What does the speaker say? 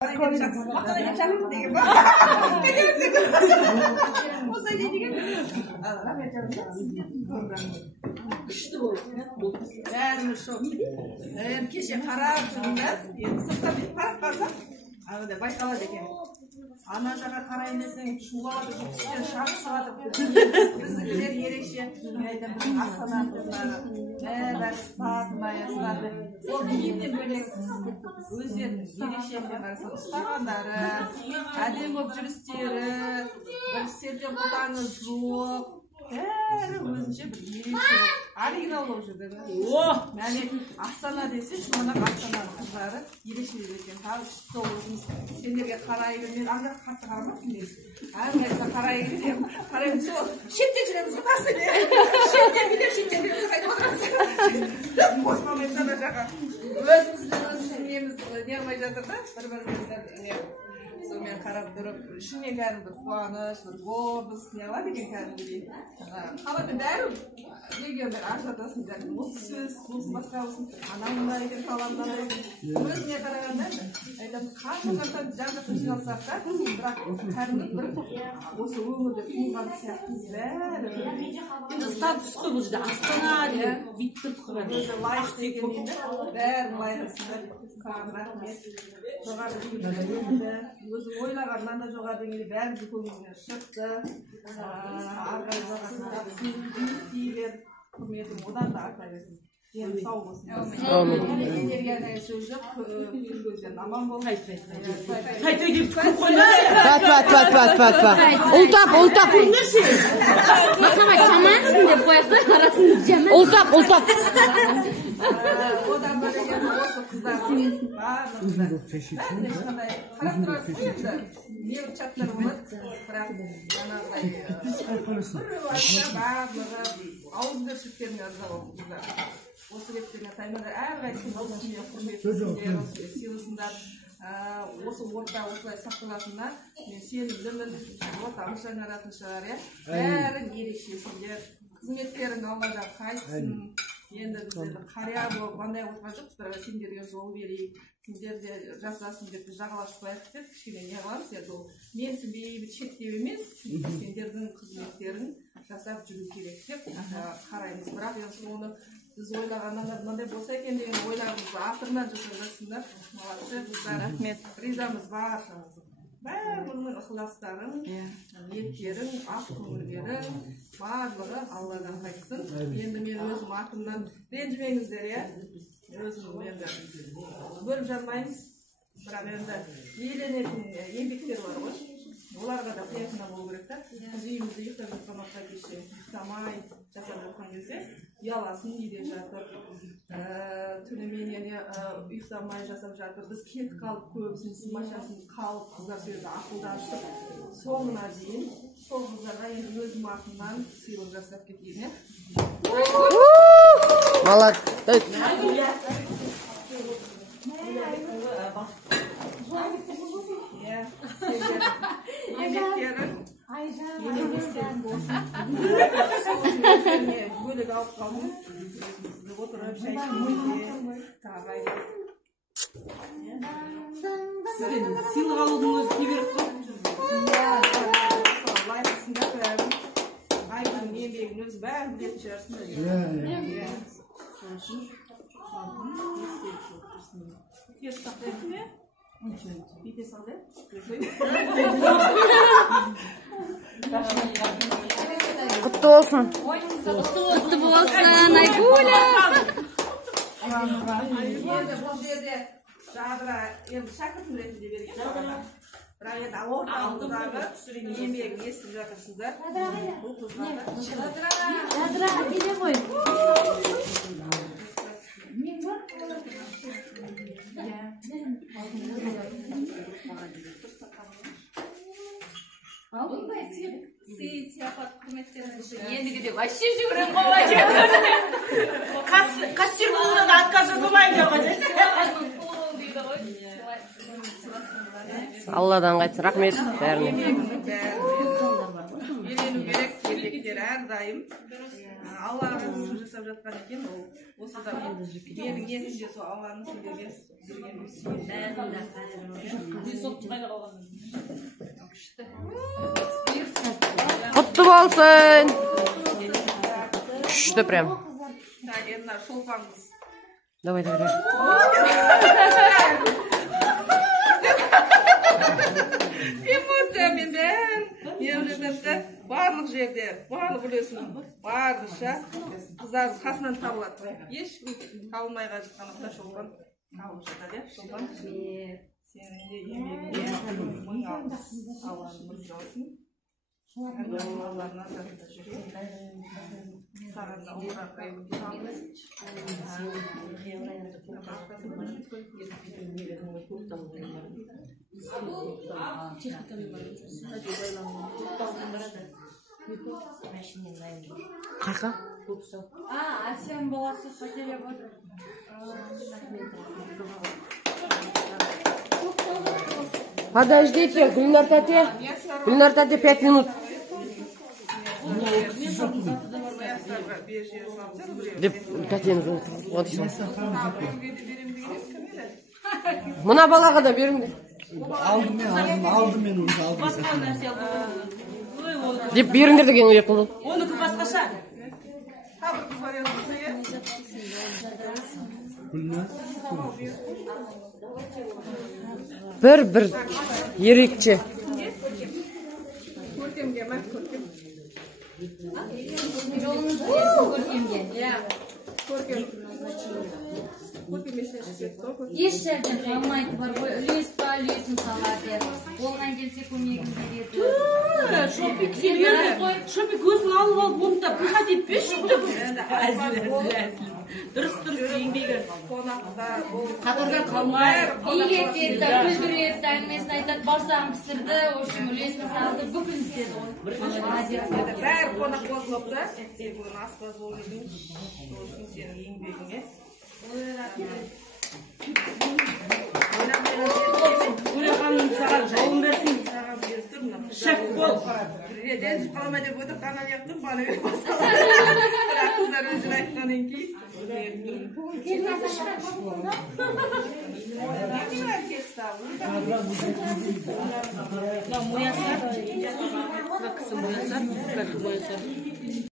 Keşke karar durumda sırtta bir park varsa bayqalады екен. Ана жаққа қарайын десең шулады, жүктен шарқ сығады. Біздікілер ерекше, біздің Астананың қыздары, бәрі ұстады. Ол киімнен бөлек өздерінің ерекше ұстағандары, әдемі болып жүрістері, бір серден қолаңы жоқ. Бәрі өзінше бір ерекше оригинал болып жүрді. Мәне Астана десе, шуанақ Астананың қыздары ерекше екен. Тағы сол өзіміз сендерге қарайын, мен аңға қатты қарамақпын дейіз. Әріңізді қарайын, сол шеттен жүреміз бұтасы не? Шеттен жүреміз қайтып отырамыз. Бос моментта да жақа өзіміздің неміз не қылмай жатыр да, бір-бірімізді сонымен қарап тұрып, ішінен кәдімгі қуаныш, бір гордость не алады екен кәдімгідей. Қаламен дәрі легиондар ажыратасың кәдімгі. Осы сөз, осы басқа болсын, анамында екен, қаламында екен. Өзіне қарағанда, айтамын, қаншалықтан жан-жақтан жиналсақ та, бірақ кәдімгі бір осы өңірде туылған сияқты бәрі. Енді статус қой бұл жерде Астана деген бүйтіп тұрдық қой. Өзі лайық деген енді, бәрін лайықсында рахмет. Жоғары деңгейде өзі ойлағаннан да жоғары деңгейде бәрімізді көңіліне шықты. Арғы жағасында сіздер құрметім одан да арта берсін. Енді сау болсын. Энергияға сөз жоқ, көзден аман бол. Қайта келіп көп қоймады. Пат. Ұлтап. Махамат жамансың деп қояқты, арасында жаман. Ұлтап. Одан бөлек осы қыздар барлығында бәріне ешқандай қарап тұрасыз ғой енді неғып чаттар болады бірақ жаңағыдай барлығы ауызбіршіліктеріне ырза болып қыздар осы реттеріне таймада әрқайсының осындай құрметсіздер осындай сыйлысыңдар осы орта осылай сақталатынына мен сенімдімін ортамыз жаңаратын шығар иә бәрің ерекшесіңдер қызметтерің аллада қайтсын енді біздерді қария болып қандай отырған жоқпыз бірақ сендерге жол берейік сендер де жасасын деп жағаласпайық деп кішкене не қыламыз енді ол менсінбей шектеу емес сендердің қызметтерін жасап жүру керек деп қараймыз бірақ енді оны біз ойлағаннан мынандай болса екен деген ойларымызды ақырынан жасап жатсыңдар молодцы қыздар рахмет ризамыз баршаңызға бәрінің ықыластарың ниеттерің ақ көңілдерің барлығы алладан қайтсын енді мен өзім атымнан ренжімеңіздер иә өзім енді бөліп жармаймыз бірақ енді еленетін еңбектер бар ғой оларға да приятно болу керек та біз үйімізде ұйықтап жатқан уақытта кеше ұйықтамай жасап жатқан кезде ұяласын үйде жатыр түнімен ұйықтамай жасап жатыр біз кетіп қалып көбісіміз машасын қалып қыздар сол жерде ақылдасып соңына дейін сол қыздарға енді өзім атымнан сыйлық жасап кетейін иә Молодец. еңбектерің енеместен болсын бөлек алып қалдым отырып шай ішуге тағы сыйлық алудың өзі кеберіп қой лайықсыңдар бәрін айдың еңбегін өзі бәрін білетін шығарсыңдар теріс тақтайсың ба бүйте салды Құтты болсын. Құтты болсын, Айгуля. Енді бұл жерде жадыра енді шәкіртім ретінде берген бірақ енді ортамыздағы еңбегін естіп жатырсыздар бұл қыздарға Жадыра, келе ғой. Ендігіде вообще жүгірем қолай кассир болудан отказ жасамаймын деп Алладан қайтсын, рахмет бәріне. елену керек, еркектер әрдайым Алла разылығын жасап жатқан екен, ол осы да менің елімде сол Алланың сендерге жүрген бір Құтты болсын. Күшті прям. Так, енді шолпанымыз. Давай. Эмоциямен мемлекетте барлық жерде, барлық үлесін барынша қыздар қасынан табылады. Ешкім табылмайға жатқандықта шолпан табылып жатады. Шолпан, сенің де еңбегіңе мың алғыс. Алланың мырза болсын. Алла назарында жүрейін. Саған да умра қайырлы табыс. Қайқа? Асен баласы қателеп отыр. Подождите, Гүлнар тәте 5 минут. Деп тәтеміз отыр. Мына балаға да беріңдер. Aldım ben onu. Деп беріңдер деген ой қылды. Оныкі басқаша. Бір ерекше. Көркемге, мәк көркем. Жолыңыз келсін көркемге. Көркем. Көркем Еш жерден қалмайды бар ғой. Үлес па, үлесін салады. Қолынан келсе көмегін береді. Шопик көзін алып алып, оны да пихат етпеші. Дұрыс еңбегі. Қатардан қалмай. Билетеді, күлдіреді, әңгімесін айтады, барсағын пісірді, общем, үлесін салды, бүкіл істеді ғой. бәрі қонақ болыпты. Сен бүгін аспаз болып едің. Сол үшін сенің еңбегіңе. Өлеғанның саған жауын берсін. Саған берістір мына. Шеф бол. Ренжіп қалма деп отыр, қана яқтым, бана беріп басалады. Бірақ қыздар өзін айтқаннан кейін. Моясар. Кісі моясар.